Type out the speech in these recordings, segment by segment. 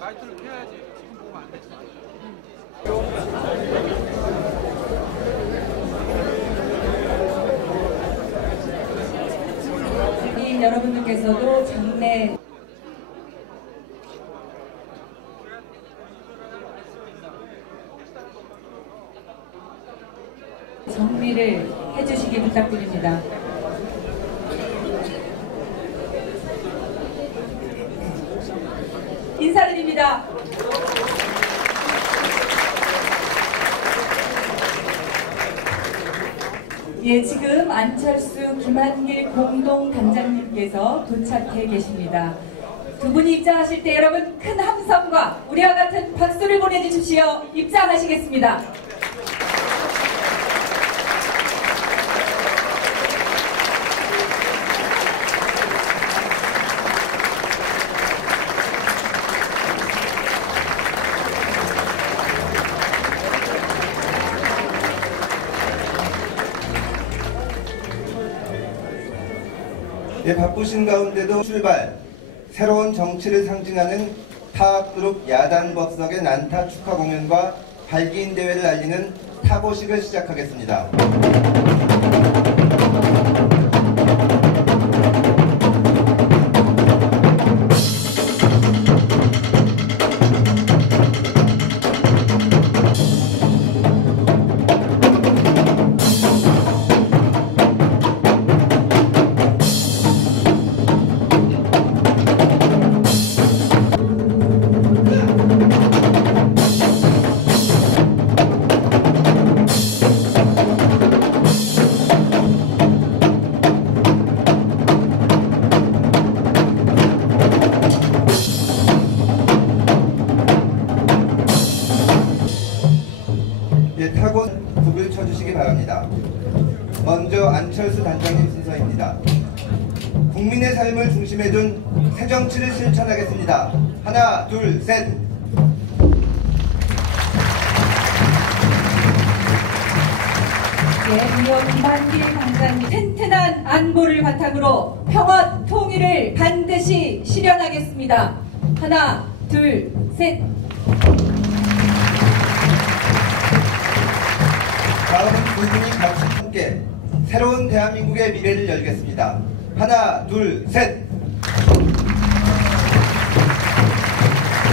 라이트를 켜야지. 지금 보면 안 되지. 여기 여러분들께서도 장례 정리를 해주시기 부탁드립니다. 인사드립니다. 예, 지금 안철수, 김한길 공동단장님께서 도착해 계십니다. 두 분이 입장하실 때 여러분 큰 함성과 우리와 같은 박수를 보내주십시오. 입장하시겠습니다. 네, 바쁘신 가운데도 출발, 새로운 정치를 상징하는 타악그룹 야단법석의 난타 축하 공연과 발기인 대회를 알리는 타고식을 시작하겠습니다. 타고 북을 쳐주시기 바랍니다. 먼저 안철수 단장님 순서입니다. 국민의 삶을 중심에 둔 새정치를 실천하겠습니다. 하나, 둘, 셋. 예, 이어 김한길 단장님 튼튼한 안보를 바탕으로 평화 통일을 반드시 실현하겠습니다. 하나, 둘, 셋. 다음은 두 분이 같이 함께 새로운 대한민국의 미래를 열겠습니다. 하나, 둘, 셋.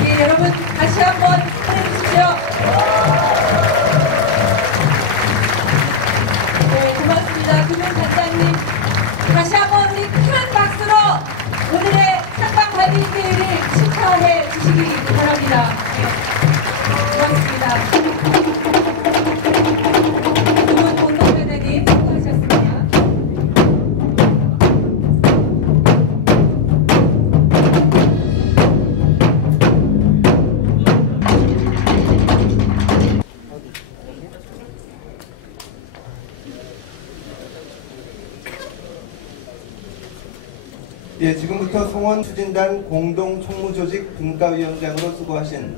예, 여러분 다시 한번 축하해 주십시오. 네, 고맙습니다. 두 분 단장님 다시 한번 우리 큰 박수로 오늘의 상강 발기대회를 축하해 주시기 바랍니다. 네, 고맙습니다. 예, 지금부터 송원 추진단 공동 총무조직 분과위원장으로 수고하신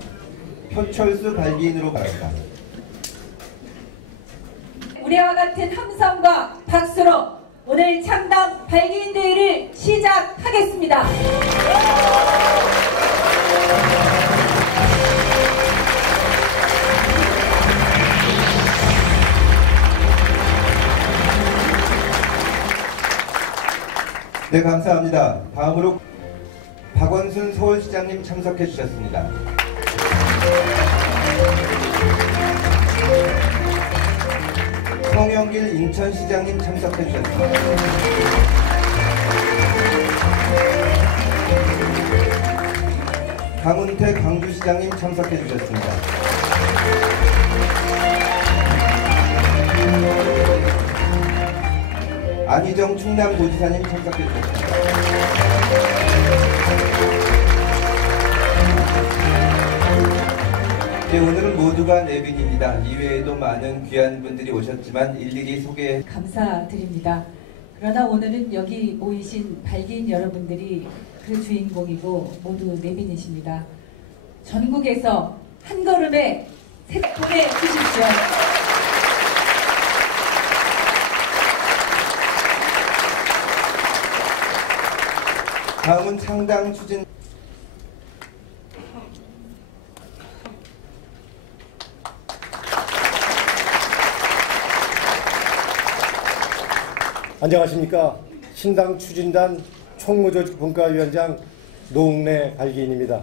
표철수 발기인으로 바랍니다. 우리와 같은 함성과 박수로 오늘 창당 발기인 대회를 시작하겠습니다. 네, 감사합니다. 다음으로 박원순 서울시장님 참석해 주셨습니다. 성영길 인천시장님 참석해 주셨습니다. 강훈태 광주시장님 참석해 주셨습니다. 안희정 충남도지사님 참석해 주셨습니다. 네, 오늘은 모두가 내빈입니다. 이외에도 많은 귀한 분들이 오셨지만 일일이 소개 감사드립니다. 그러나 오늘은 여기 모이신 발기인 여러분들이 그 주인공이고 모두 내빈이십니다. 전국에서 한 걸음에 새 보내주십시오. 다음은 창당 추진 안녕하십니까. 신당 추진단 총무조직분과위원장 노웅래 발기인입니다.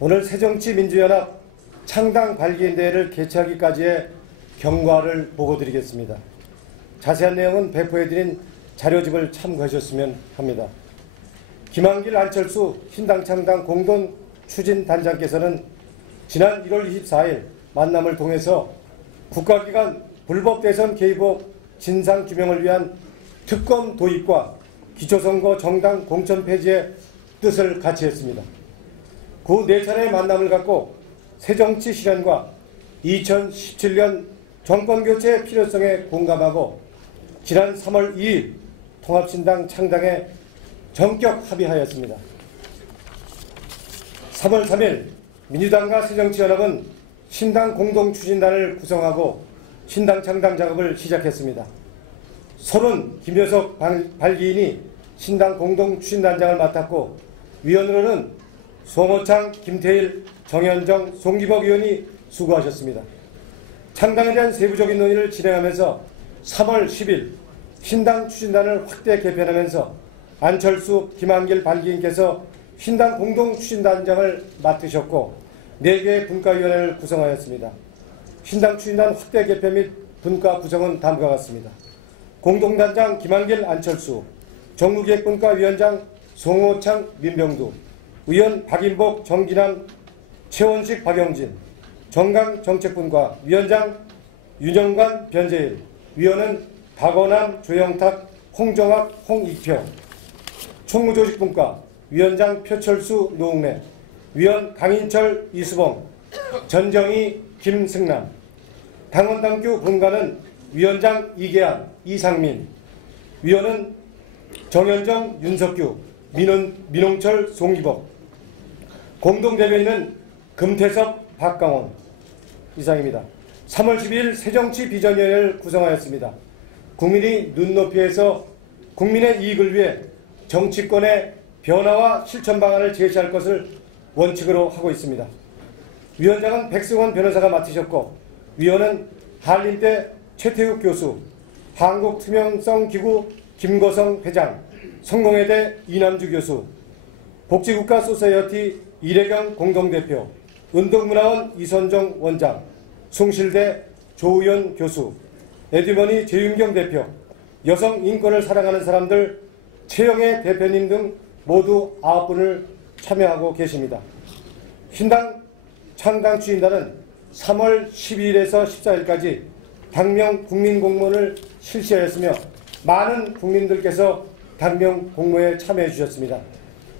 오늘 새정치민주연합 창당 발기인대회를 개최하기까지의 경과를 보고드리겠습니다. 자세한 내용은 배포해드린 자료집을 참고하셨으면 합니다. 김한길, 안철수 신당 창당 공동 추진단장께서는 지난 1월 24일 만남을 통해서 국가기관 불법 대선 개입 진상규명을 위한 특검 도입과 기초선거 정당 공천 폐지의 뜻을 같이 했습니다. 그 4차례의 만남을 갖고 새정치 실현과 2017년 정권교체의 필요성에 공감하고 지난 3월 2일 통합신당 창당에 전격 합의하였습니다. 3월 3일 민주당과 새정치연합은 신당 공동추진단을 구성하고 신당 창당 작업을 시작했습니다. 서른 김효석 발기인이 신당 공동추진단장을 맡았고 위원으로는 송호창, 김태일, 정현정, 송기복 의원이 수고하셨습니다. 창당에 대한 세부적인 논의를 진행하면서 3월 10일 신당 추진단을 확대 개편하면서 안철수, 김한길 발기인께서 신당 공동추진단장을 맡으셨고 4개의 분과위원회를 구성하였습니다. 신당 추진단 확대 개편 및 분과 구성은 다음과 같습니다. 공동단장 김한길, 안철수, 정무기획분과위원장 송호창, 민병두, 의원 박인복, 정기남, 최원식, 박영진, 정강정책분과 위원장 윤영관, 변재일, 위원은 박원남, 조영탁, 홍정학, 홍익표, 총무조직분과 위원장 표철수, 노웅래, 위원 강인철, 이수봉, 전정희, 김승남, 당원당규 분과는 위원장 이계한, 이상민, 위원은 정현정, 윤석규, 민홍철, 송기복, 공동대변인은 금태섭, 박강원. 이상입니다. 3월 12일 새정치 비전위원회를 구성하였습니다. 국민이 눈높이에서 국민의 이익을 위해 정치권의 변화와 실천 방안을 제시할 것을 원칙으로 하고 있습니다. 위원장은 백승원 변호사가 맡으셨고 위원은 한림대 최태욱 교수, 한국투명성기구 김거성 회장, 성공회대 이남주 교수, 복지국가 소사이어티 이래경 공동대표, 운동문화원 이선정 원장, 숭실대 조우연 교수, 에듀머니 재윤경 대표, 여성 인권을 사랑하는 사람들 최영애 대표님 등 모두 9분을 참여하고 계십니다. 신당 창당 추진단은 3월 12일에서 14일까지 당명 국민공모를 실시하였으며 많은 국민들께서 당명 공모에 참여해 주셨습니다.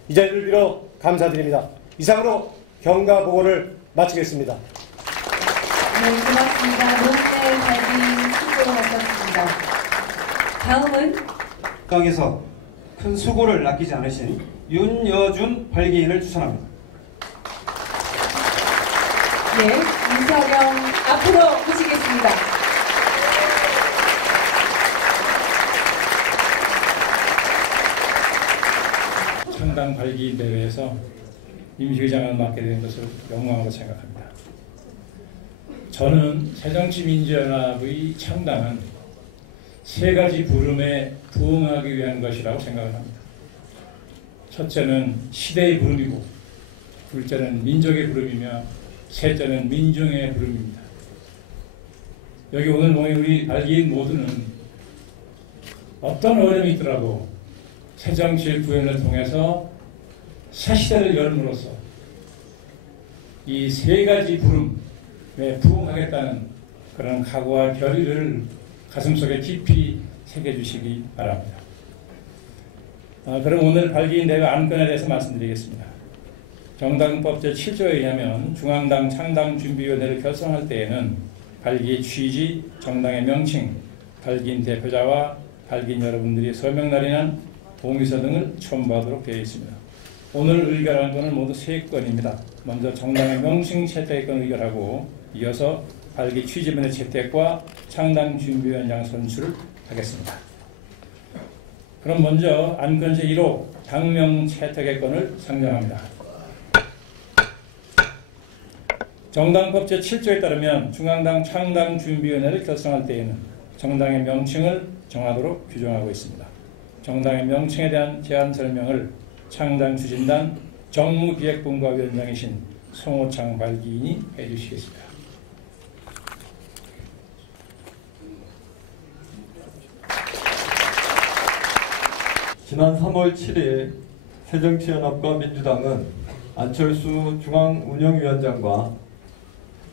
이 자리를 빌어 감사드립니다. 이상으로 경과 보고를 마치겠습니다. 네, 고맙습니다. 노웅래 발기인 수고하셨습니다. 다음은 당에서 큰 수고를 아끼지 않으신 윤여준 발기인을 추천합니다. 네, 윤석영 앞으로 모시겠습니다. 창당 발기인 대회에서 임시의장을 맡게 된 것을 영광으로 생각합니다. 저는 새정치민주연합의 창당은 3가지 부름에 부응하기 위한 것이라고 생각을 합니다. 첫째는 시대의 부름이고, 둘째는 민족의 부름이며, 셋째는 민중의 부름입니다. 여기 오늘 모인 우리 발기인 모두는 어떤 어려움이 있더라도 새정치 구현을 통해서 새 시대를 열음으로써 이 3가지 부름에 부응하겠다는 그런 각오와 결의를 가슴속에 깊이 새겨주시기 바랍니다. 그럼 오늘 발기인 대회 안건에 대해서 말씀드리겠습니다. 정당법 제7조에 의하면 중앙당 창당준비위원회를 결성할 때에는 발기의 취지, 정당의 명칭, 발기인 대표자와 발기인 여러분들이 서명날인한 동의서 등을 첨부하도록 되어 있습니다. 오늘 의결한 건은 모두 3건입니다. 먼저 정당의 명칭 채택의 건 의결하고 이어서 발기 취지문의 채택과 창당준비위원장 선출을 하겠습니다. 그럼 먼저 안건 제1호 당명 채택의 건을 상정합니다. 정당법 제7조에 따르면 중앙당 창당준비위원회를 결성할 때에는 정당의 명칭을 정하도록 규정하고 있습니다. 정당의 명칭에 대한 제안 설명을 창당 추진단 정무기획본부위원장이신 송호창 발기인이 해주시겠습니다. 지난 3월 7일 새정치연합과 민주당은 안철수 중앙운영위원장과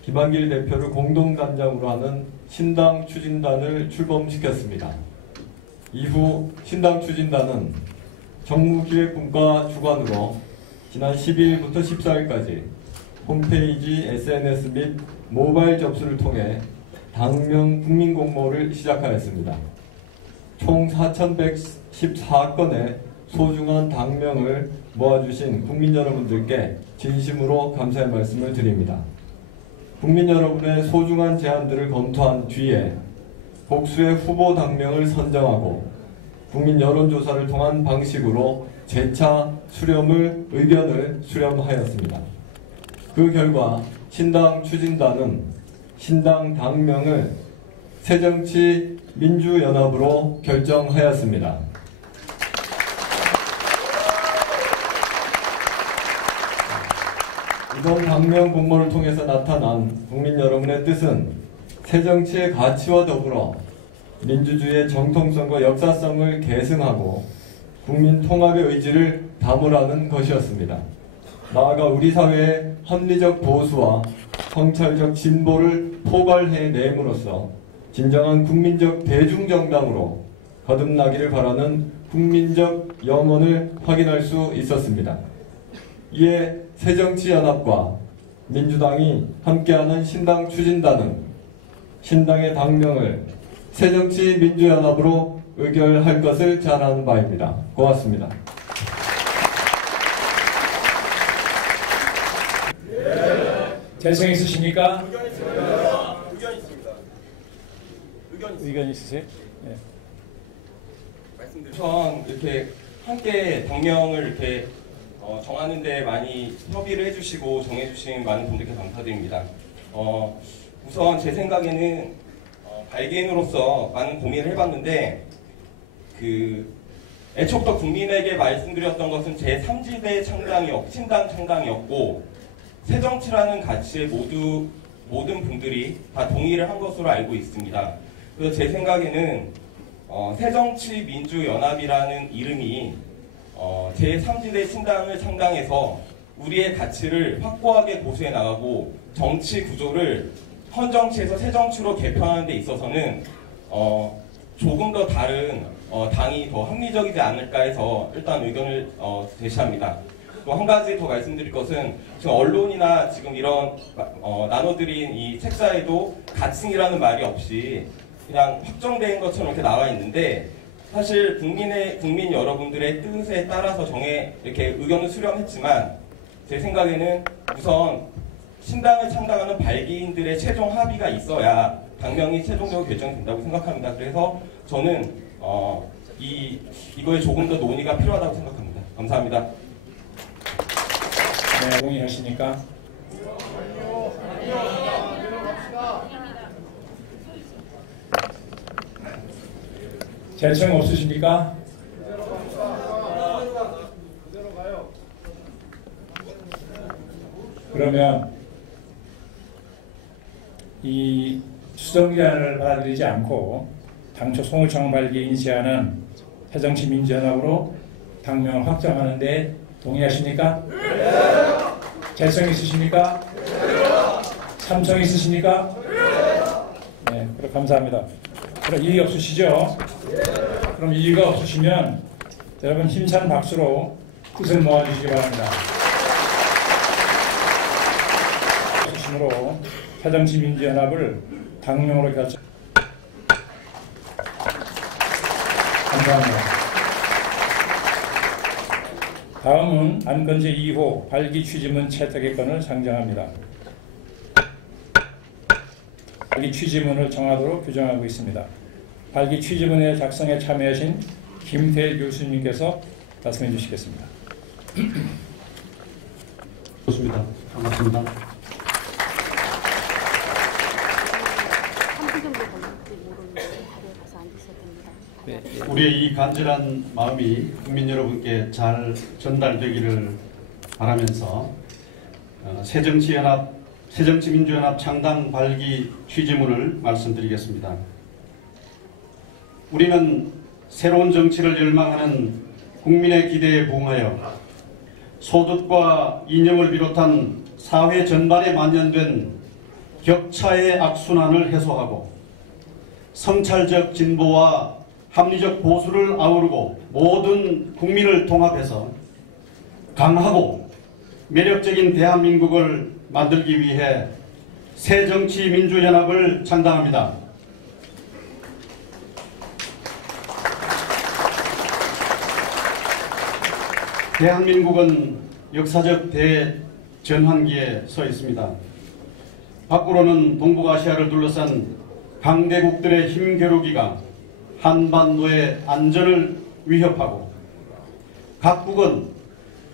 김한길 대표를 공동단장으로 하는 신당 추진단을 출범시켰습니다. 이후 신당 추진단은 정무기획분과 주관으로 지난 12일부터 14일까지 홈페이지, SNS 및 모바일 접수를 통해 당명 국민공모를 시작하였습니다. 총 4,114건의 소중한 당명을 모아주신 국민 여러분들께 진심으로 감사의 말씀을 드립니다. 국민 여러분의 소중한 제안들을 검토한 뒤에 복수의 후보 당명을 선정하고 국민 여론조사를 통한 방식으로 재차 의견을 수렴하였습니다. 그 결과 신당 추진단은 신당 당명을 새정치민주연합으로 결정하였습니다. 이번 당명 공모를 통해서 나타난 국민 여러분의 뜻은 새정치의 가치와 더불어 민주주의의 정통성과 역사성을 계승하고 국민 통합의 의지를 담으라는 것이었습니다. 나아가 우리 사회의 합리적 보수와 성찰적 진보를 포괄해냄으로써 진정한 국민적 대중정당으로 거듭나기를 바라는 국민적 염원을 확인할 수 있었습니다. 이에 새정치연합과 민주당이 함께하는 신당 추진단은 신당의 당명을 새정치민주연합으로 의결할 것을 제안하는 바입니다. 고맙습니다. 재성 있으십니까? 의견 있습니다. 의견 있으세요? 네. 우선 이렇게 함께 당명을 이렇게 정하는데 많이 협의를 해주시고 정해주신 많은 분들께 감사드립니다. 우선 제 생각에는 발기인으로서 많은 고민을 해봤는데 애초부터 국민에게 말씀드렸던 것은 제3지대 신당 창당이었고 새정치라는 가치에 모든 분들이 다 동의를 한 것으로 알고 있습니다. 그래서 제 생각에는 새정치민주연합이라는 이름이 제3지대 신당을 창당해서 우리의 가치를 확고하게 고수해 나가고 정치 구조를 헌정치에서 새정치로 개편하는 데 있어서는 조금 더 다른 당이 더 합리적이지 않을까 해서 일단 의견을 제시합니다. 또 한 가지 더 말씀드릴 것은 지금 언론이나 지금 이런 나눠드린 이 책사에도 가칭이라는 말이 없이 그냥 확정된 것처럼 이렇게 나와 있는데 사실 국민 여러분들의 뜻에 따라서 이렇게 의견을 수렴했지만 제 생각에는 우선 신당을 창당하는 발기인들의 최종 합의가 있어야 당명이 최종적으로 결정된다고 생각합니다. 그래서 저는 이거에 조금 더 논의가 필요하다고 생각합니다. 감사합니다. 네, 동의하십니까? 재청 없으십니까? 그러면 이 수정 제안을 받아들이지 않고 당초 송호창 발기인 제안은 새정치민주연합으로 당명을 확정하는 데 동의하십니까? 재청 있으십니까? 참청 있으십니까? 네, 그럼 감사합니다. 그럼 이의 없으시죠? 그럼 이의가 없으시면 여러분 힘찬 박수로 뜻을 모아주시기 바랍니다. 으로 새정치민주연합을 당명으로 결정. 감사합니다. 다음은 안건제 2호 발기 취지문 채택의 건을 상정합니다. 발기 취지문을 정하도록 규정하고 있습니다. 발기 취지문의 작성에 참여하신 김태일 교수님께서 말씀해 주시겠습니다. 좋습니다. 반갑습니다. 3분 정도 우리의 이 간절한 마음이 국민 여러분께 잘 전달되기를 바라면서 새정치민주연합 창당 발기 취지문을 말씀드리겠습니다. 우리는 새로운 정치를 열망하는 국민의 기대에 부응하여 소득과 이념을 비롯한 사회 전반에 만연된 격차의 악순환을 해소하고 성찰적 진보와 합리적 보수를 아우르고 모든 국민을 통합해서 강하고 매력적인 대한민국을 만들기 위해 새정치민주연합을 창당합니다. 대한민국은 역사적 대전환기에 서 있습니다. 밖으로는 동북아시아를 둘러싼 강대국들의 힘겨루기가 한반도의 안전을 위협하고 각국은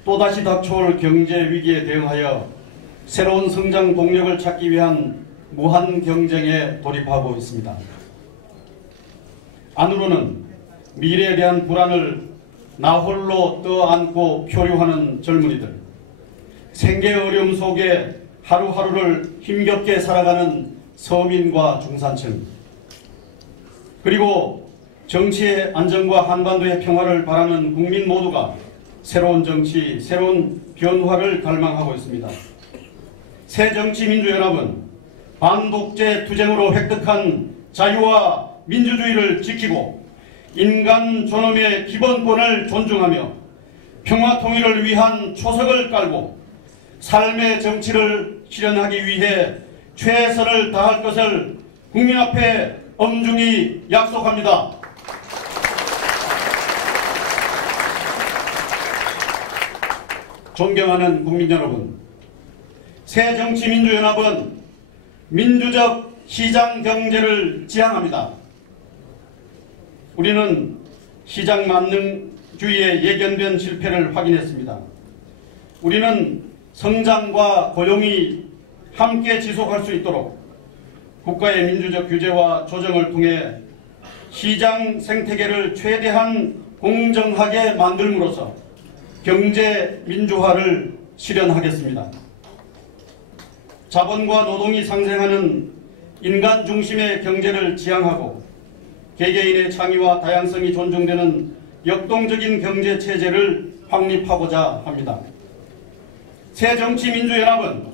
또다시 닥쳐올 경제 위기에 대응하여 새로운 성장 동력을 찾기 위한 무한 경쟁에 돌입하고 있습니다. 안으로는 미래에 대한 불안을 나홀로 떠안고 표류하는 젊은이들, 생계의 어려움 속에 하루하루를 힘겹게 살아가는 서민과 중산층, 그리고 정치의 안정과 한반도의 평화를 바라는 국민 모두가 새로운 정치, 새로운 변화를 갈망하고 있습니다. 새정치민주연합은 반독재 투쟁으로 획득한 자유와 민주주의를 지키고 인간 존엄의 기본권을 존중하며 평화통일을 위한 초석을 깔고 삶의 정치를 실현하기 위해 최선을 다할 것을 국민 앞에 엄중히 약속합니다. 존경하는 국민 여러분, 새정치민주연합은 민주적 시장 경제를 지향합니다. 우리는 시장 만능주의의 예견된 실패를 확인했습니다. 우리는 성장과 고용이 함께 지속할 수 있도록 국가의 민주적 규제와 조정을 통해 시장 생태계를 최대한 공정하게 만들므로써 경제 민주화를 실현하겠습니다. 자본과 노동이 상생하는 인간 중심의 경제를 지향하고 개개인의 창의와 다양성이 존중되는 역동적인 경제 체제를 확립하고자 합니다. 새정치민주연합은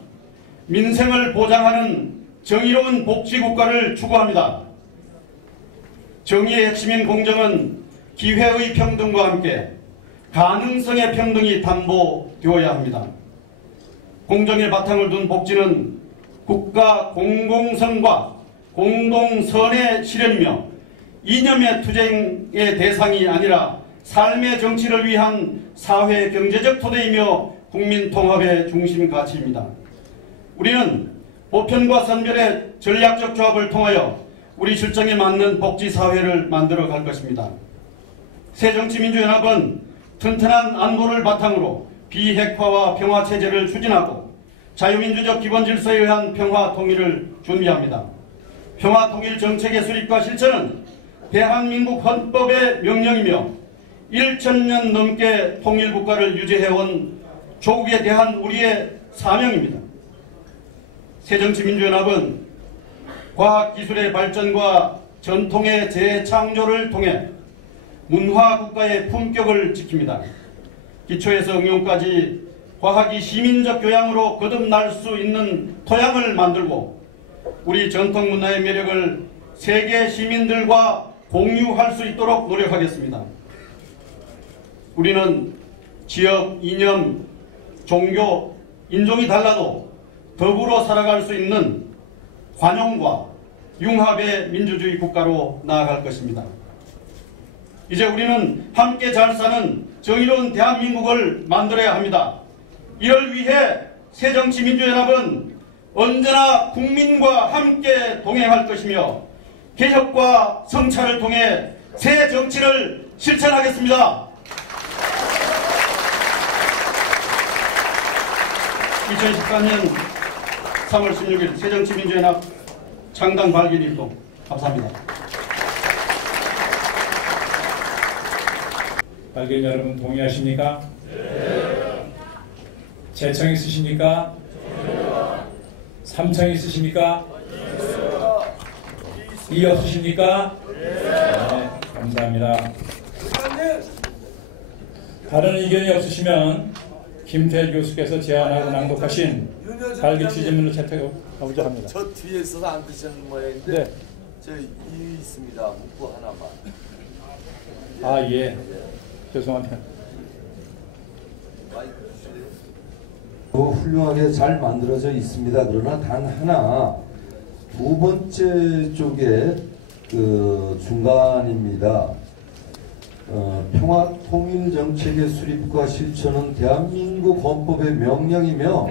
민생을 보장하는 정의로운 복지국가를 추구합니다. 정의의 핵심인 공정은 기회의 평등과 함께 가능성의 평등이 담보되어야 합니다. 공정의 바탕을 둔 복지는 국가 공공성과 공동선의 실현이며 이념의 투쟁의 대상이 아니라 삶의 정치를 위한 사회 경제적 토대이며 국민 통합의 중심 가치입니다. 우리는 보편과 선별의 전략적 조합을 통하여 우리 실정에 맞는 복지사회를 만들어 갈 것입니다. 새정치민주연합은 튼튼한 안보를 바탕으로 비핵화와 평화체제를 추진하고 자유민주적 기본질서에 의한 평화통일을 준비합니다. 평화통일 정책의 수립과 실천은 대한민국 헌법의 명령이며 1000년 넘게 통일국가를 유지해온 조국에 대한 우리의 사명입니다. 새정치민주연합은 과학기술의 발전과 전통의 재창조를 통해 문화국가의 품격을 지킵니다. 기초에서 응용까지 과학이 시민적 교양으로 거듭날 수 있는 토양을 만들고 우리 전통 문화의 매력을 세계 시민들과 공유할 수 있도록 노력하겠습니다. 우리는 지역, 이념, 종교, 인종이 달라도 더불어 살아갈 수 있는 관용과 융합의 민주주의 국가로 나아갈 것입니다. 이제 우리는 함께 잘 사는 정의로운 대한민국을 만들어야 합니다. 이를 위해 새정치민주연합은 언제나 국민과 함께 동행할 것이며 개혁과 성찰을 통해 새 정치를 실천하겠습니다. 2014년 3월 16일 새정치민주연합 창당 발기일동 감사합니다. 발기인 여러분 동의하십니까? 네. 재청 있으십니까? 네. 삼청 있으십니까? 네. 이 없으십니까? 네. 감사합니다. 다른 의견이 없으시면 김태일 교수께서 제안하고 낭독하신 발기 취지문을 채택하고자 합니다. 저 뒤에 있어서 안 드시는 모양인데 네. 저 이 있습니다. 문구 하나만. 아, 예. 죄송합니다. 훌륭하게 잘 만들어져 있습니다. 그러나 단 하나 두 번째 쪽에 그 중간입니다. 평화통일정책의 수립과 실천은 대한민국 헌법의 명령이며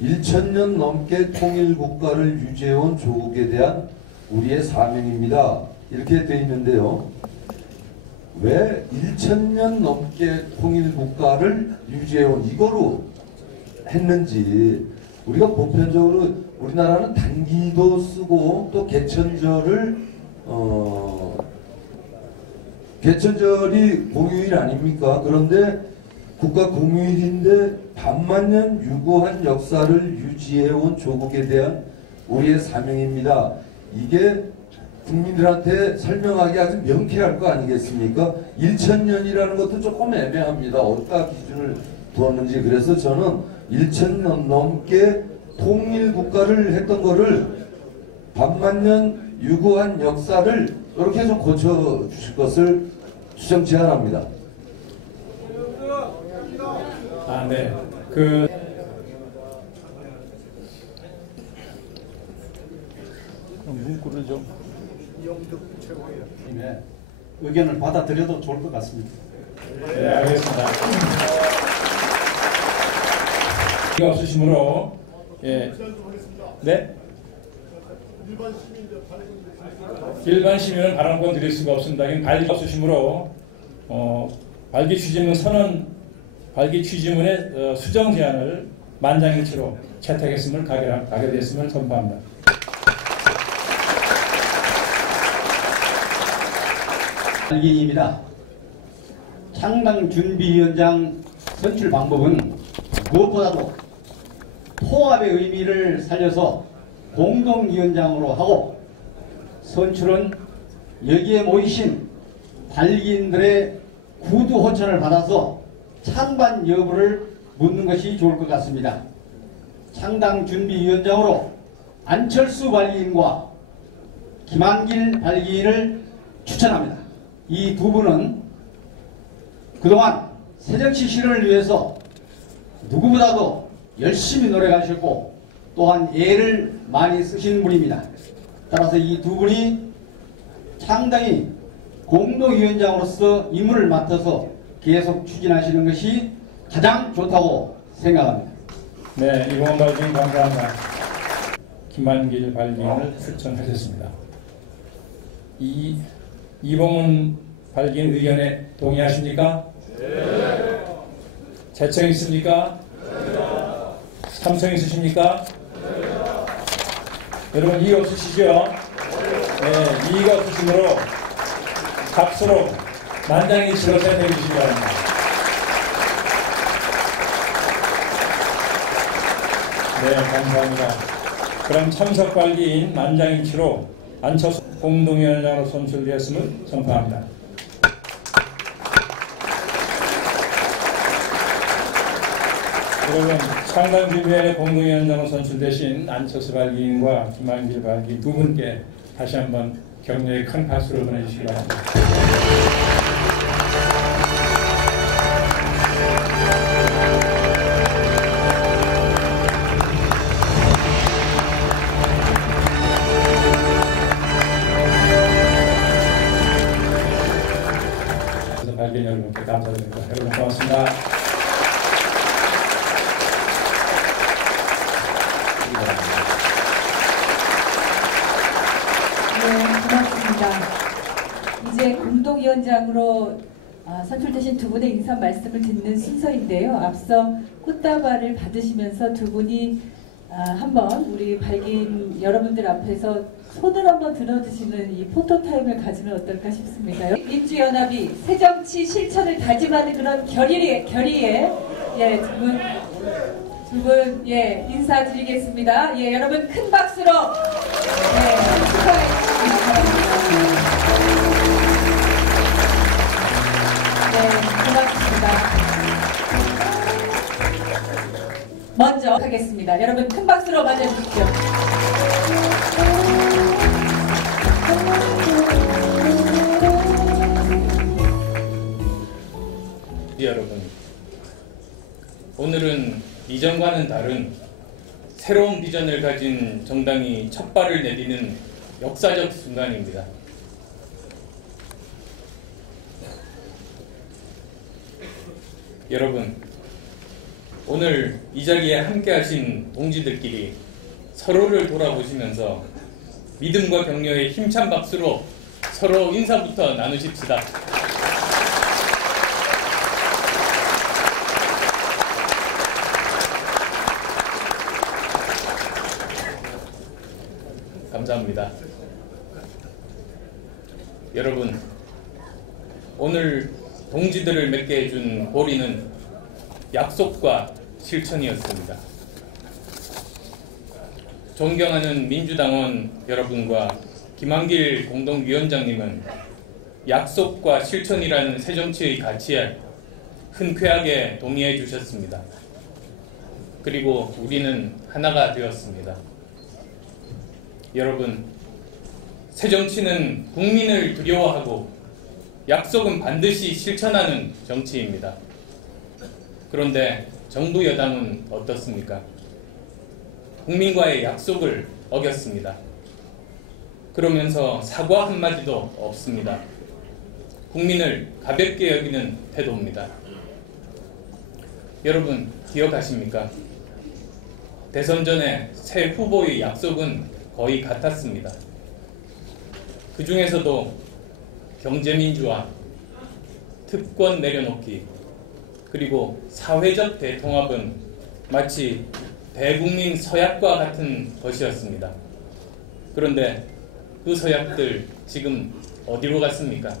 1000년 넘게 통일국가를 유지해온 조국에 대한 우리의 사명입니다. 이렇게 되어 있는데요. 왜 1000년 넘게 통일국가를 유지해온 이거로 했는지, 우리가 보편적으로 우리나라는 단기도 쓰고 또 개천절이 공휴일 아닙니까? 그런데 국가 공휴일인데 반만년 유구한 역사를 유지해온 조국에 대한 우리의 사명입니다. 이게 국민들한테 설명하기 아주 명쾌할 거 아니겠습니까? 1000년이라는 것도 조금 애매합니다. 어디다 기준을 두었는지. 그래서 저는 1000년 넘게 통일국가를 했던 거를 반만년 유구한 역사를 이렇게 좀 고쳐주실 것을 수정 제안합니다. 아, 네. 문구를 좀. 네. 의견을 받아들여도 좋을 것 같습니다. 네, 알겠습니다. 이가 없으시므로, 예. 네? 일반 시민은 발언권 드릴 수가 없습니다. 발기 없으시므로, 발기 취지문의 수정 제안을 만장일치로 채택했음을 가결됐음을 선포합니다. 발기인입니다. 창당준비위원장 선출 방법은 무엇보다도 통합의 의미를 살려서 공동위원장으로 하고, 선출은 여기에 모이신 발기인들의 구두 호천을 받아서 찬반 여부를 묻는 것이 좋을 것 같습니다. 창당준비위원장으로 안철수 발기인과 김한길 발기인을 추천합니다. 이 두 분은 그동안 새정치 실현을 위해서 누구보다도 열심히 노력하셨고 또한 애를 많이 쓰신 분입니다. 따라서 이 두 분이 상당히 공동위원장으로서 임무를 맡아서 계속 추진하시는 것이 가장 좋다고 생각합니다. 네, 이봉원 발기인 감사합니다. 김한길 발기인을 추천하셨습니다. 이봉원 발기인 의견에 동의하십니까? 네. 재청 있습니까? 네. 삼청 있으십니까? 네. 여러분 이의 없으시죠? 네, 이의가 없으시므로 박수로 만장일치로 채택해 주시기 바랍니다. 네, 감사합니다. 그럼 참석 발기인 만장일치로 안철수 공동위원장으로 선출되었음을 선포합니다. 여러분, 창당준비위원회 공동위원장으로 선출되신 안철수 발기인과 김한길 발기인 두 분께 다시 한번 격려의 큰 박수를 보내주시기 바랍니다. 발기인 여러분께 감사드립니다. 여러분 고맙습니다. 네, 고맙습니다. 이제 공동위원장으로 선출되신 두 분의 인사 말씀을 듣는 순서인데요. 앞서 꽃다발을 받으시면서 두 분이 한번 우리 발기인 여러분들 앞에서 손을 한번 들어주시는 이 포토타임을 가지면 어떨까 싶습니다. 민주연합이 새정치 실천을 다짐하는 그런 결의에 예, 두 분 예, 인사드리겠습니다. 예, 여러분 큰 박수로 예, 축하해 주시기 네, 고맙습니다. 먼저 하겠습니다. 여러분 큰 박수로 맞아주십시오. 여러분, 오늘은 이전과는 다른 새로운 비전을 가진 정당이 첫 발을 내디는 역사적 순간입니다. 여러분, 오늘 이 자리에 함께 하신 동지들끼리 서로를 돌아보시면서 믿음과 격려의 힘찬 박수로 서로 인사부터 나누십시다. 감사합니다. 여러분, 오늘 동지들을 맺게 해준 고리는 약속과 실천이었습니다. 존경하는 민주당원 여러분과 김한길 공동위원장님은 약속과 실천이라는 새정치의 가치에 흔쾌하게 동의해 주셨습니다. 그리고 우리는 하나가 되었습니다. 여러분, 새정치는 국민을 두려워하고 약속은 반드시 실천하는 정치입니다. 그런데 정부 여당은 어떻습니까? 국민과의 약속을 어겼습니다. 그러면서 사과 한마디도 없습니다. 국민을 가볍게 여기는 태도입니다. 여러분, 기억하십니까? 대선 전에 새 후보의 약속은 거의 같았습니다. 그 중에서도 경제민주화, 특권 내려놓기, 그리고 사회적 대통합은 마치 대국민 서약과 같은 것이었습니다. 그런데 그 서약들 지금 어디로 갔습니까?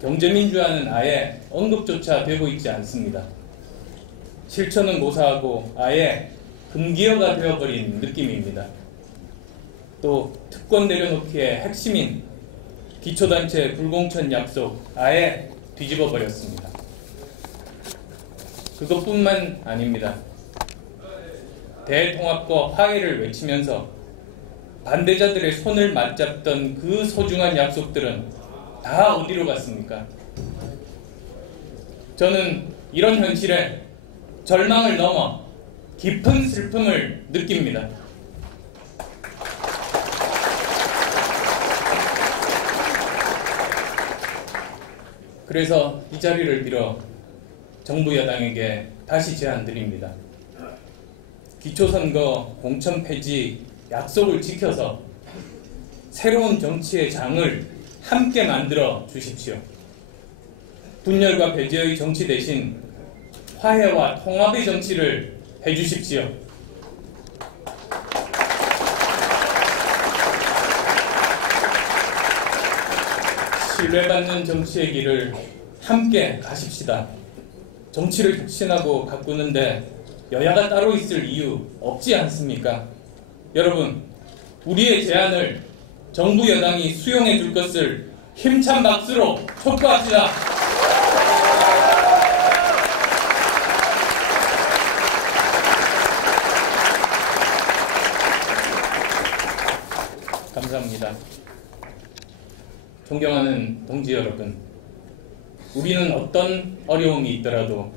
경제민주화는 아예 언급조차 되고 있지 않습니다. 실천은 모사하고 아예 금기어가 되어버린 느낌입니다. 또 특권 내려놓기의 핵심인 기초단체 불공천 약속 아예 뒤집어버렸습니다. 그것뿐만 아닙니다. 대통합과 화해를 외치면서 반대자들의 손을 맞잡던 그 소중한 약속들은 다 어디로 갔습니까? 저는 이런 현실에 절망을 넘어 깊은 슬픔을 느낍니다. 그래서 이 자리를 빌어 정부 여당에게 다시 제안드립니다. 기초선거 공천 폐지 약속을 지켜서 새로운 정치의 장을 함께 만들어 주십시오. 분열과 배제의 정치 대신 화해와 통합의 정치를 해주십시오. 신뢰받는 정치의 길을 함께 가십시다. 정치를 혁신하고 가꾸는데 여야가 따로 있을 이유 없지 않습니까? 여러분, 우리의 제안을 정부 여당이 수용해 줄 것을 힘찬 박수로 촉구합시다. 감사합니다. 존경하는 동지 여러분, 우리는 어떤 어려움이 있더라도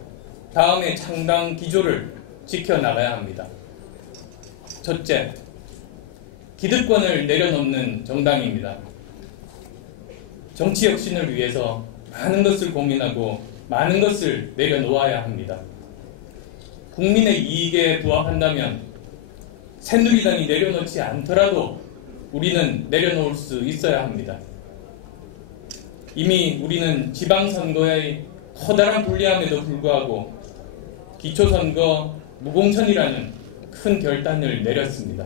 다음의 창당 기조를 지켜나가야 합니다. 첫째, 기득권을 내려놓는 정당입니다. 정치 혁신을 위해서 많은 것을 고민하고 많은 것을 내려놓아야 합니다. 국민의 이익에 부합한다면 새누리당이 내려놓지 않더라도 우리는 내려놓을 수 있어야 합니다. 이미 우리는 지방선거의 커다란 불리함에도 불구하고 기초선거 무공천이라는 큰 결단을 내렸습니다.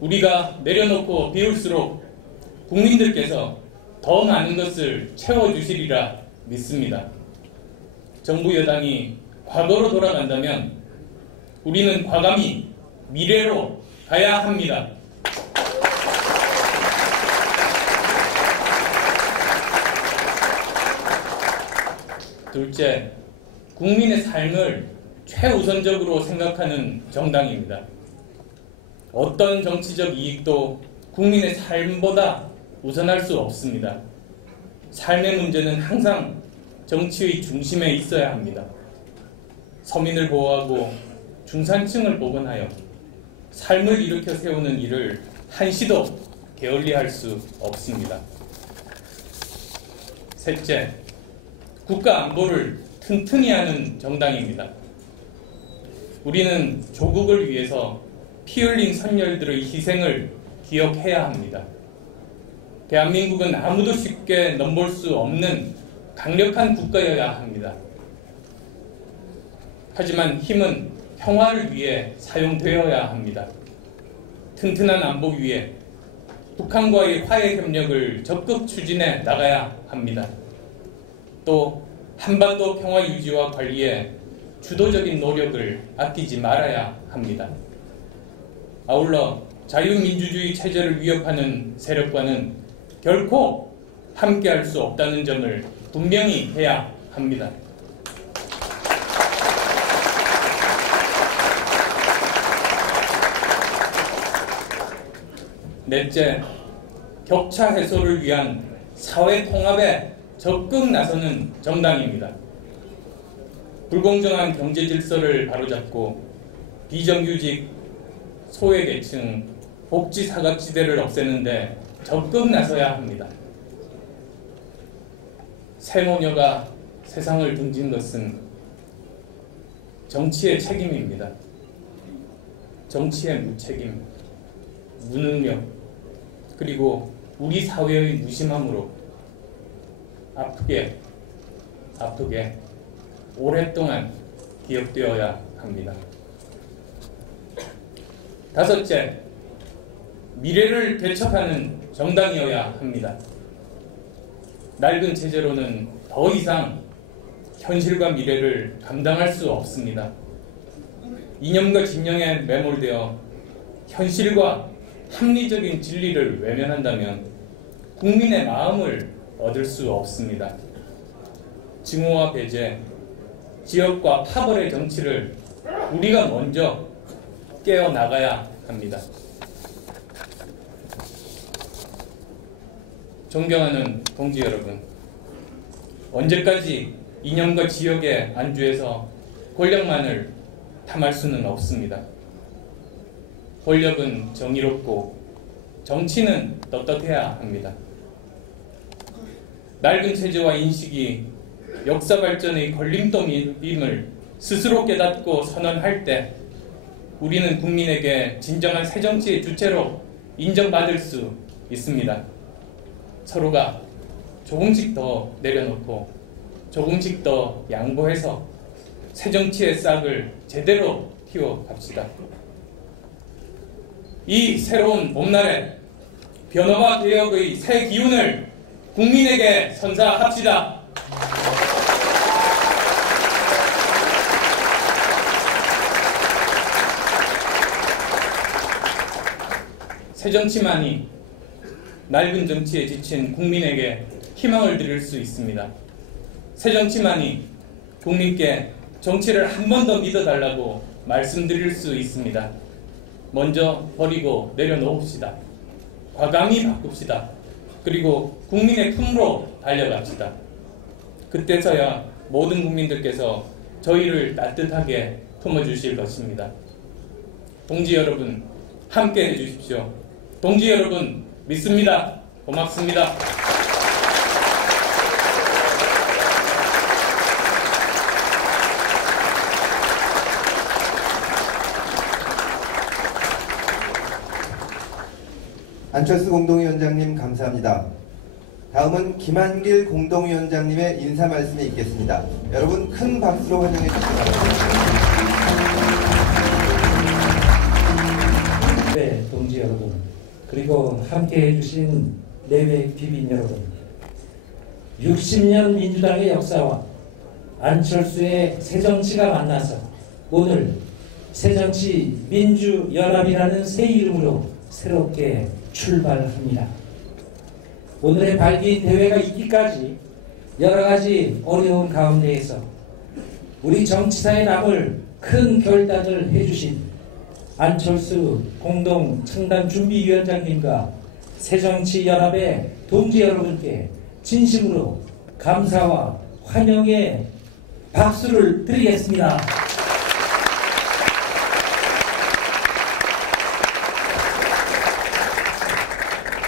우리가 내려놓고 비울수록 국민들께서 더 많은 것을 채워주시리라 믿습니다. 정부 여당이 과거로 돌아간다면 우리는 과감히 미래로 가야 합니다. 둘째, 국민의 삶을 최우선적으로 생각하는 정당입니다. 어떤 정치적 이익도 국민의 삶보다 우선할 수 없습니다. 삶의 문제는 항상 정치의 중심에 있어야 합니다. 서민을 보호하고 중산층을 복원하여 삶을 일으켜 세우는 일을 한시도 게을리할 수 없습니다. 셋째, 국가 안보를 튼튼히 하는 정당입니다. 우리는 조국을 위해서 피 흘린 선열들의 희생을 기억해야 합니다. 대한민국은 아무도 쉽게 넘볼 수 없는 강력한 국가여야 합니다. 하지만 힘은 평화를 위해 사용되어야 합니다. 튼튼한 안보 위에 북한과의 화해 협력을 적극 추진해 나가야 합니다. 또 한반도 평화 유지와 관리에 주도적인 노력을 아끼지 말아야 합니다. 아울러 자유민주주의 체제를 위협하는 세력과는 결코 함께할 수 없다는 점을 분명히 해야 합니다. 넷째, 격차 해소를 위한 사회 통합에 적극 나서는 정당입니다. 불공정한 경제 질서를 바로잡고 비정규직, 소외계층, 복지 사각지대를 없애는데 적극 나서야 합니다. 새모녀가 세상을 등진 것은 정치의 책임입니다. 정치의 무책임, 무능력, 그리고 우리 사회의 무심함으로 아프게 오랫동안 기억되어야 합니다. 다섯째, 미래를 개척하는 정당이어야 합니다. 낡은 체제로는 더 이상 현실과 미래를 감당할 수 없습니다. 이념과 진영에 매몰되어 현실과 합리적인 진리를 외면한다면 국민의 마음을 얻을 수 없습니다. 증오와 배제, 지역과 파벌의 정치를 우리가 먼저 깨어나가야 합니다. 존경하는 동지 여러분, 언제까지 이념과 지역에 안주해서 권력만을 탐할 수는 없습니다. 권력은 정의롭고 정치는 떳떳해야 합니다. 낡은 체제와 인식이 역사 발전의 걸림돌임을 스스로 깨닫고 선언할 때 우리는 국민에게 진정한 새정치의 주체로 인정받을 수 있습니다. 서로가 조금씩 더 내려놓고 조금씩 더 양보해서 새정치의 싹을 제대로 틔워갑시다. 이 새로운 봄날에 변화와 개혁의 새 기운을 국민에게 선사합시다. 새정치만이 낡은 정치에 지친 국민에게 희망을 드릴 수 있습니다. 새정치만이 국민께 정치를 한 번 더 믿어달라고 말씀드릴 수 있습니다. 먼저 버리고 내려놓읍시다. 과감히 바꿉시다. 그리고 국민의 품으로 달려갑시다. 그때서야 모든 국민들께서 저희를 따뜻하게 품어주실 것입니다. 동지 여러분, 함께 해주십시오. 동지 여러분, 믿습니다. 고맙습니다. 안철수 공동위원장님 감사합니다. 다음은 김한길 공동위원장님의 인사 말씀이 있겠습니다. 여러분 큰 박수로 환영해 주시기 바랍니다. 네, 동지 여러분. 여러분, 그리고 함께 해주신 내외 귀빈 여러분, 60년 민주당의 역사와 안철수의 새정치가 만나서 오늘 새정치 민주연합이라는 새 이름으로 새롭게 출발합니다. 오늘의 발기인 대회가 있기까지 여러 가지 어려운 가운데에서 우리 정치사에 남을 큰 결단을 해주신 안철수 공동창당준비위원장님과 새정치연합의 동지 여러분께 진심으로 감사와 환영의 박수를 드리겠습니다.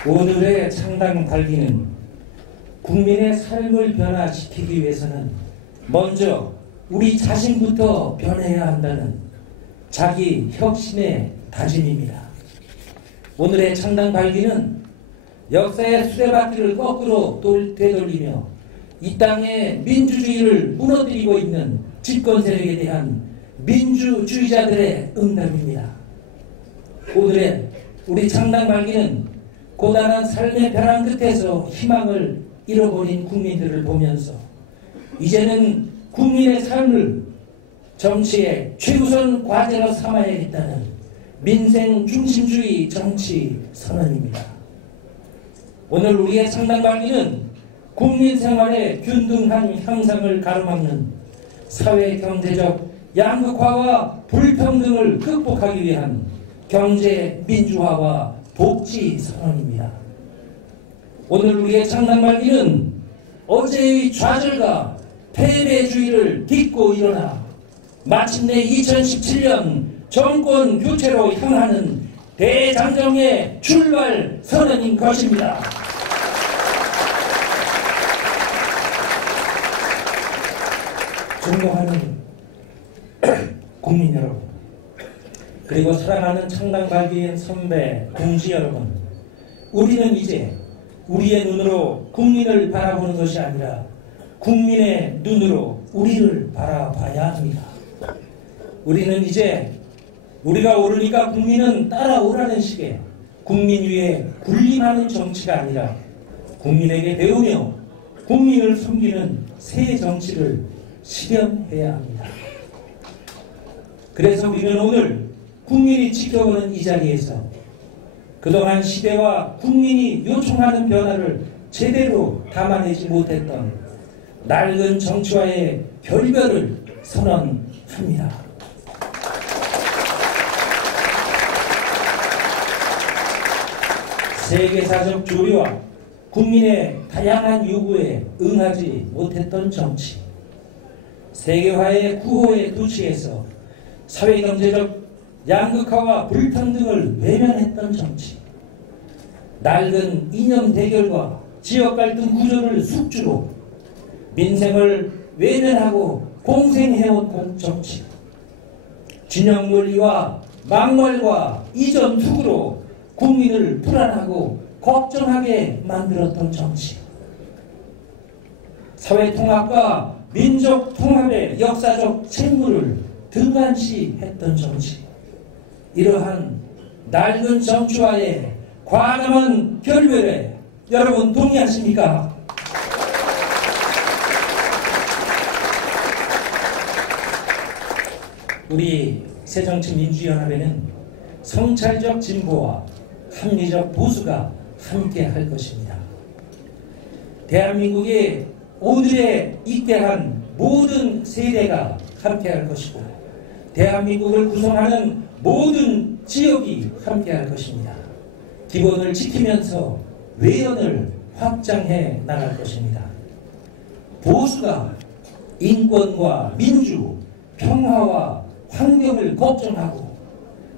오늘의 창당 발기는 국민의 삶을 변화시키기 위해서는 먼저 우리 자신부터 변해야 한다는 자기 혁신의 다짐입니다. 오늘의 창당 발기는 역사의 수레바퀴를 거꾸로 되돌리며 이 땅의 민주주의를 무너뜨리고 있는 집권 세력에 대한 민주주의자들의 응답입니다. 오늘의 우리 창당 발기는 고단한 삶의 벼랑 끝에서 희망을 잃어버린 국민들을 보면서 이제는 국민의 삶을 정치의 최우선 과제로 삼아야겠다는 민생 중심주의 정치 선언입니다. 오늘 우리의 창당 발기는 국민 생활의 균등한 향상을 가로막는 사회 경제적 양극화와 불평등을 극복하기 위한 경제 민주화와 복지 선언입니다. 오늘 우리의 창당 발기는 어제의 좌절과 패배주의를 딛고 일어나 마침내 2017년 정권 교체로 향하는 대장정의 출발 선언인 것입니다. 존경하는 국민 여러분, 그리고 사랑하는 창당 발기인 선배 동지 여러분, 우리는 이제 우리의 눈으로 국민을 바라보는 것이 아니라 국민의 눈으로 우리를 바라봐야 합니다. 우리는 이제 우리가 오르니까 국민은 따라오라는 식의 국민 위에 군림하는 정치가 아니라 국민에게 배우며 국민을 섬기는 새 정치를 실현해야 합니다. 그래서 우리는 오늘 국민이 지켜보는 이 자리에서 그동안 시대와 국민이 요청하는 변화를 제대로 담아내지 못했던 낡은 정치와의 결별을 선언합니다. 세계사적 조류와 국민의 다양한 요구에 응하지 못했던 정치, 세계화의 구호에 도취해서 사회경제적 양극화와 불평등을 외면했던 정치, 낡은 이념 대결과 지역 갈등 구조를 숙주로 민생을 외면하고 공생해온 정치, 진영 논리와 막말과 이전 투구로 국민을 불안하고 걱정하게 만들었던 정치, 사회 통합과 민족 통합의 역사적 책무를 등한시했던 정치, 이러한 낡은 정치와의 과감한 결별에 여러분 동의하십니까? 우리 새정치민주연합에는 성찰적 진보와 합리적 보수가 함께 할 것입니다. 대한민국의 오늘에 입대한 모든 세대가 함께 할 것이고 대한민국을 구성하는 모든 지역이 함께 할 것입니다. 기본을 지키면서 외연을 확장해 나갈 것입니다. 보수가 인권과 민주, 평화와 환경을 걱정하고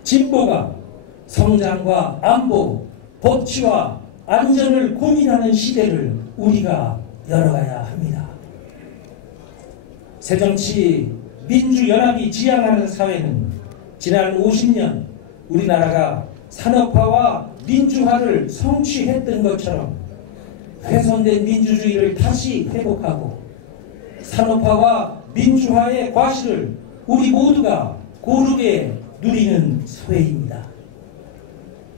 진보가 성장과 안보, 법치와 안전을 고민하는 시대를 우리가 열어가야 합니다. 새정치 민주연합이 지향하는 사회는 지난 50년 우리나라가 산업화와 민주화를 성취했던 것처럼 훼손된 민주주의를 다시 회복하고 산업화와 민주화의 과실을 우리 모두가 고르게 누리는 사회입니다.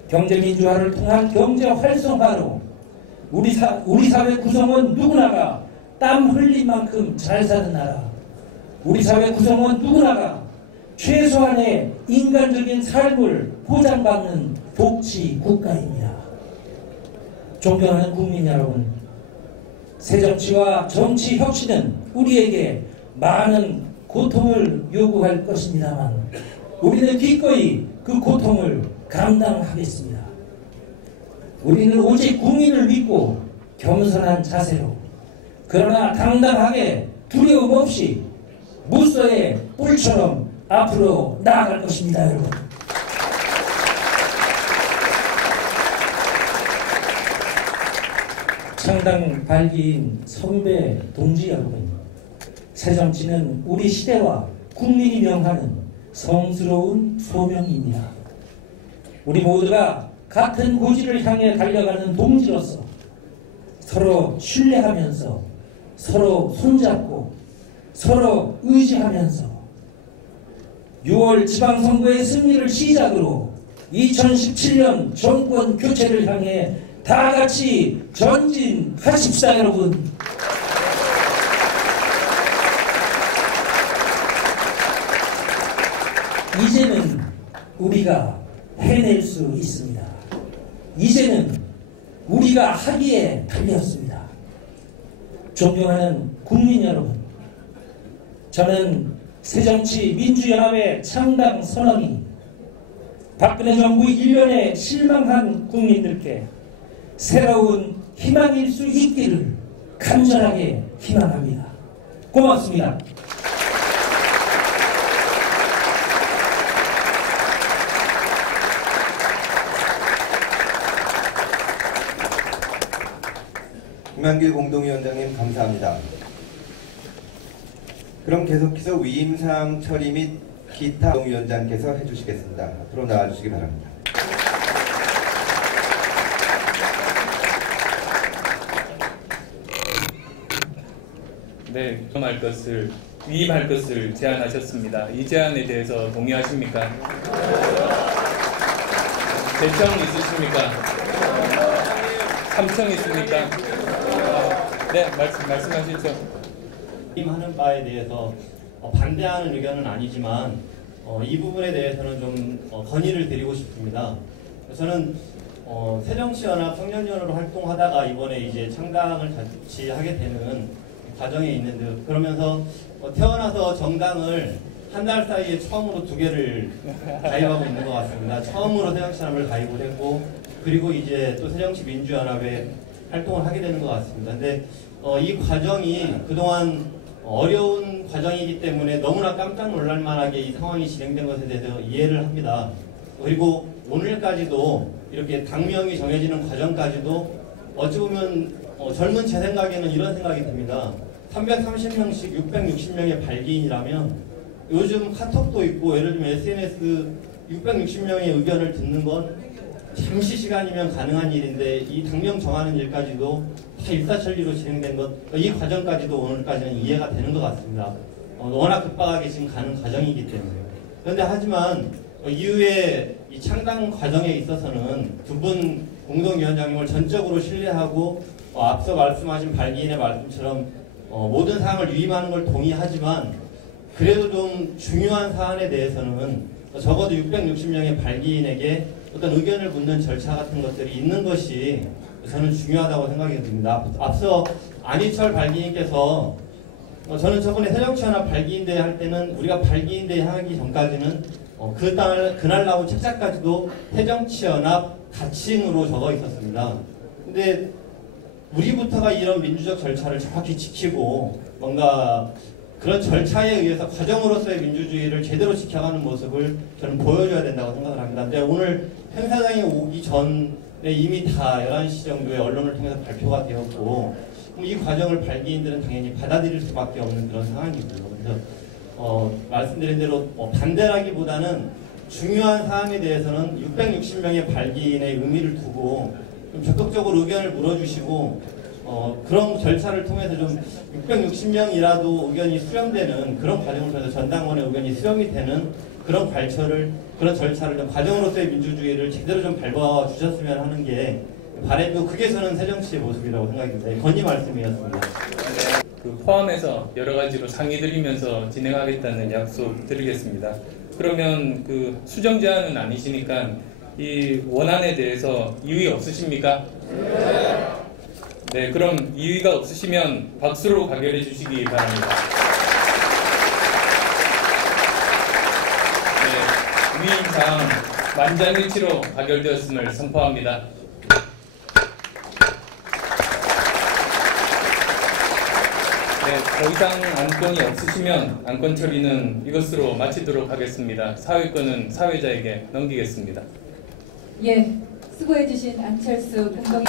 경제민주화를 통한 경제 활성화로 우리 사회 구성원 누구나가 땀 흘린 만큼 잘 사는 나라, 우리 사회 구성원 누구나가 최소한의 인간적인 삶을 보장받는 복지 국가입니다. 존경하는 국민 여러분, 새정치와 정치 혁신은 우리에게 많은 고통을 요구할 것입니다만 우리는 기꺼이 그 고통을 감당하겠습니다. 우리는 오직 국민을 믿고 겸손한 자세로, 그러나 당당하게 두려움 없이 무서의 뿔처럼 앞으로 나아갈 것입니다, 여러분. 창당 발기인 선배 동지 여러분, 새정치는 우리 시대와 국민이 명하는 성스러운 소명입니다. 우리 모두가 같은 고지를 향해 달려가는 동지로서 서로 신뢰하면서 서로 손잡고 서로 의지하면서 6월 지방선거의 승리를 시작으로 2017년 정권 교체를 향해 다 같이 전진하십시다, 여러분. 이제는 우리가 해낼 수 있습니다. 이제는 우리가 하기에 달렸습니다. 존경하는 국민 여러분, 저는 새정치민주연합의 창당 선언이 박근혜 정부 일련에 실망한 국민들께 새로운 희망일 수 있기를 간절하게 희망합니다. 고맙습니다. 김한길 공동위원장님 감사합니다. 그럼 계속해서 위임사항 처리 및 기타 공동위원장께서 해주시겠습니다. 앞으로 나와주시기 바랍니다. 네, 위임할 것을 제안하셨습니다. 이 제안에 대해서 동의하십니까? 대청 있으십니까? 삼청 있습니까? 네, 말씀하시죠. 위임하는 바에 대해서 반대하는 의견은 아니지만 이 부분에 대해서는 좀 건의를 드리고 싶습니다. 저는 새정치연합 청년위원으로 활동하다가 이번에 이제 창당을 같이 하게 되는 과정에 있는데, 그러면서 태어나서 정당을 한 달 사이에 처음으로 2개를 가입하고 있는 것 같습니다. 처음으로 새정치연합을 가입을 했고, 그리고 이제 또 새정치민주연합에 활동을 하게 되는 것 같습니다. 근데 이 과정이 그동안 어려운 과정이기 때문에 너무나 깜짝 놀랄 만하게 이 상황이 진행된 것에 대해서 이해를 합니다. 그리고 오늘까지도 이렇게 당명이 정해지는 과정까지도 어찌 보면 젊은 제 생각에는 이런 생각이 듭니다. 330명씩 660명의 발기인이라면 요즘 카톡도 있고 예를 들면 SNS 660명의 의견을 듣는 건 잠시 시간이면 가능한 일인데 이 당명 정하는 일까지도 다 일사천리로 진행된 것, 이 과정까지도 오늘까지는 이해가 되는 것 같습니다. 워낙 급박하게 지금 가는 과정이기 때문에요. 그런데 하지만 이후에 이 창당 과정에 있어서는 두 분 공동위원장님을 전적으로 신뢰하고 앞서 말씀하신 발기인의 말씀처럼 모든 사항을 위임하는 걸 동의하지만 그래도 좀 중요한 사안에 대해서는 적어도 660명의 발기인에게 어떤 의견을 묻는 절차 같은 것들이 있는 것이 저는 중요하다고 생각이 듭니다. 앞서 안희철 발기인께서 저는 저번에 새정치연합 발기인대회 할 때는 우리가 발기인대회 하기 전까지는 그날 나온 책자까지도 새정치연합 가칭으로 적어 있었습니다. 근데 우리부터가 이런 민주적 절차를 정확히 지키고 뭔가 그런 절차에 의해서 과정으로서의 민주주의를 제대로 지켜가는 모습을 저는 보여줘야 된다고 생각을 합니다. 근데 오늘 행사장에 오기 전에 이미 다 11시 정도에 언론을 통해서 발표가 되었고 이 과정을 발기인들은 당연히 받아들일 수밖에 없는 그런 상황이고요. 그래서 말씀드린 대로 반대라기보다는 중요한 사항에 대해서는 660명의 발기인의 의미를 두고 좀 적극적으로 의견을 물어주시고 그런 절차를 통해서 좀 660명이라도 의견이 수렴되는 그런 과정을 통해서 전당원의 의견이 수렴이 되는 그런 그런 절차를 좀 과정으로서의 민주주의를 제대로 좀 밟아 주셨으면 하는 게 바램도 그게 저는 새정치의 모습이라고 생각이 듭니다. 건의 말씀이었습니다. 그 포함해서 여러 가지로 상의 드리면서 진행하겠다는 약속 드리겠습니다. 그러면 그 수정 제안은 아니시니까 이 원안에 대해서 이의 없으십니까? 네, 그럼 이의가 없으시면 박수로 가결해 주시기 바랍니다. 네, 위임 사항 만장일치로 가결되었음을 선포합니다. 네, 더 이상 안건이 없으시면 안건 처리는 이것으로 마치도록 하겠습니다. 사회권은 사회자에게 넘기겠습니다. 예, 수고해주신 안철수 공동.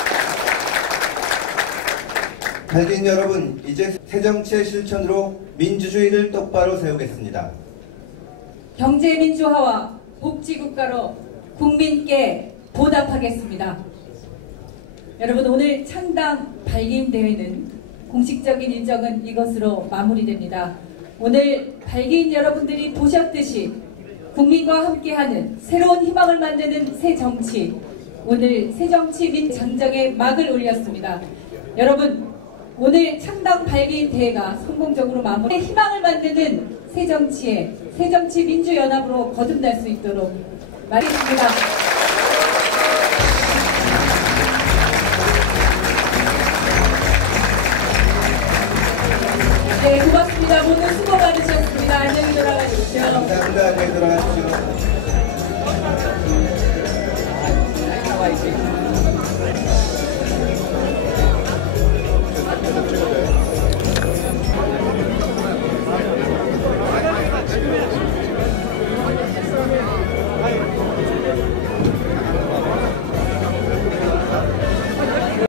발기인 여러분, 이제 새정치의 실천으로 민주주의를 똑바로 세우겠습니다. 경제민주화와 복지국가로 국민께 보답하겠습니다. 여러분, 오늘 창당 발기인 대회는 공식적인 일정은 이것으로 마무리됩니다. 오늘 발기인 여러분들이 보셨듯이 국민과 함께하는 새로운 희망을 만드는 새정치, 오늘 새정치 민장정에 막을 올렸습니다. 여러분, 오늘 창당 발기인 대회가 성공적으로 마무리, 희망을 만드는 새정치 민주연합으로 거듭날 수 있도록 말했습니다. 네, 고맙습니다. 모두 수고 많으셨습니다. 안녕히 돌아가십시오. 감사합니다. 안녕히 돌아가십시오.